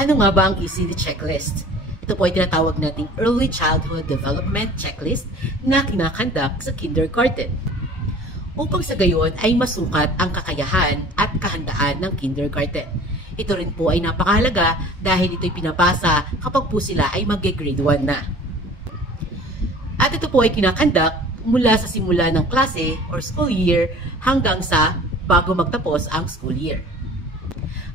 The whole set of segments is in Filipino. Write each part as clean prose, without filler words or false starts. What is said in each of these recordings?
Ano nga ba ang ECD checklist? Ito po ay tinatawag nating Early Childhood Development Checklist na kinakandak sa kindergarten. Upang sa gayon ay masukat ang kakayahan at kahandaan ng kindergarten. Ito rin po ay napakahalaga dahil ito'y pinapasa kapag po sila ay mag-grade 1 na. At ito po ay kinakandak mula sa simula ng klase or school year hanggang sa bago magtapos ang school year.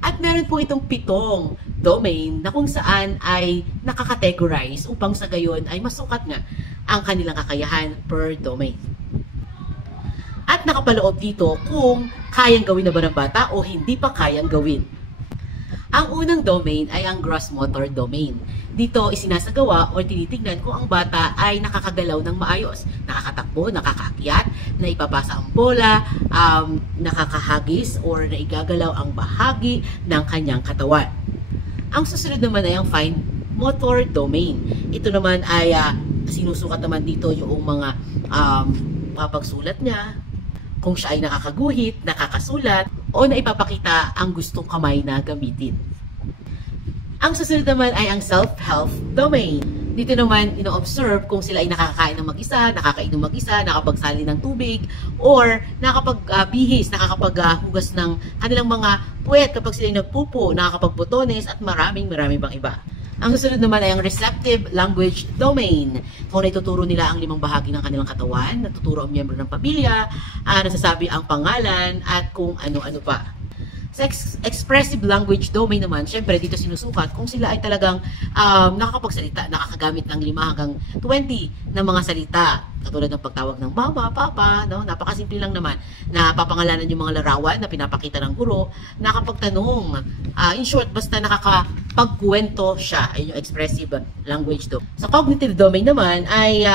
At meron po itong 7 domain na kung saan ay nakakategorize upang sa gayon ay masukat nga ang kanilang kakayahan per domain. At nakapaloob dito kung kayang gawin na ba ng bata o hindi pa kayang gawin. Ang unang domain ay ang gross motor domain. Dito isinasagawa o tinitingnan kung ang bata ay nakakagalaw ng maayos. Nakakatakbo, nakakaakyat, naipapasa ang bola, nakakahagis or naigagalaw ang bahagi ng kanyang katawan. Ang susunod naman ay ang fine motor domain. Ito naman ay sinusukat naman dito yung mga papagsulat niya, kung siya ay nakakaguhit, nakakasulat, o naipapakita ang gustong kamay na gamitin. Ang susunod naman ay ang self-help domain. Dito naman, ino-observe kung sila ay nakakakain ng mag-isa, nakakainom mag-isa, nakapagsali ng tubig, or nakapagbihis, nakakapaghugas ng kanilang mga puwet kapag sila ay nagpupo, nakakapagbotones, at maraming pang iba. Ang susunod naman ay ang receptive language domain. Kung naituturo nila ang 5 bahagi ng kanilang katawan, natuturo ang miyembro ng pamilya, nasasabi ang pangalan, at kung ano-ano pa. Sa expressive language domain naman, syempre dito sinusukat kung sila ay talagang nakakapagsalita, nakakagamit ng 5 hanggang 20 na mga salita. Katulad ng pagtawag ng mama, papa, no? Napakasimple lang naman na papangalanan yung mga larawan na pinapakita ng guro, nakapagtanong. In short, basta nakakapagkwento siya, ay yung expressive language domain. Sa cognitive domain naman ay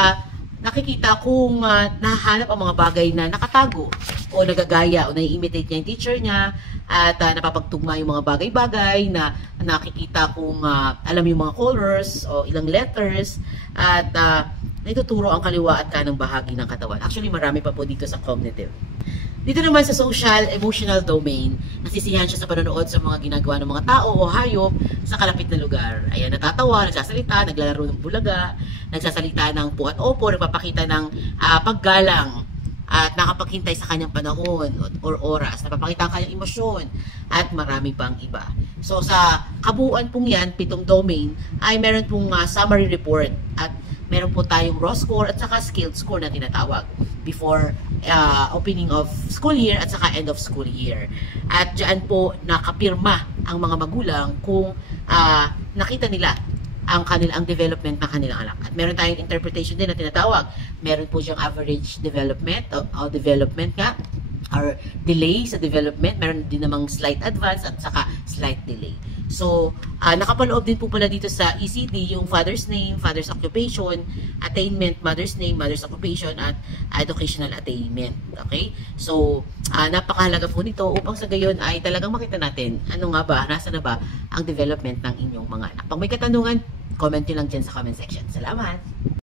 nakikita kung nahahanap ang mga bagay na nakatago o nagagaya o nai-imitate niya yung teacher niya at napapagtugma yung mga bagay-bagay na nakikita kung alam yung mga colors o ilang letters at naituturo ang kaliwa at kanang bahagi ng katawan. Actually, marami pa po dito sa cognitive. Dito naman sa social, emotional domain, nasisiyahan siya sa panonood sa mga ginagawa ng mga tao o hayop sa kalapit na lugar. Ayan, natatawa, nagsasalita, naglalaro ng bulaga, nagsasalita ng po at opo, nagpapakita ng paggalang at nakapaghintay sa kanyang panahon or oras, napapakita ang kanyang emosyon at marami pang iba. So sa kabuuan pong yan, 7 domain, ay meron pong summary report at meron po tayong raw score at saka skilled score na tinatawag before opening of school year at saka end of school year. At dyan po nakapirma ang mga magulang kung nakita nila ang development ng kanilang anak. At meron tayong interpretation din na tinatawag. Meron po siyang average development o development nga or delay sa development. Meron din namang slight advance at saka slight delay. So, nakapaloob din po pala dito sa ECD yung father's name, father's occupation, attainment, mother's name, mother's occupation, at educational attainment. Okay? So, napakahalaga po nito upang sa gayon ay talagang makita natin ano nga ba, nasa na ba ang development ng inyong mga anak. Pag may katanungan, comment nyo lang dyan sa comment section. Salamat!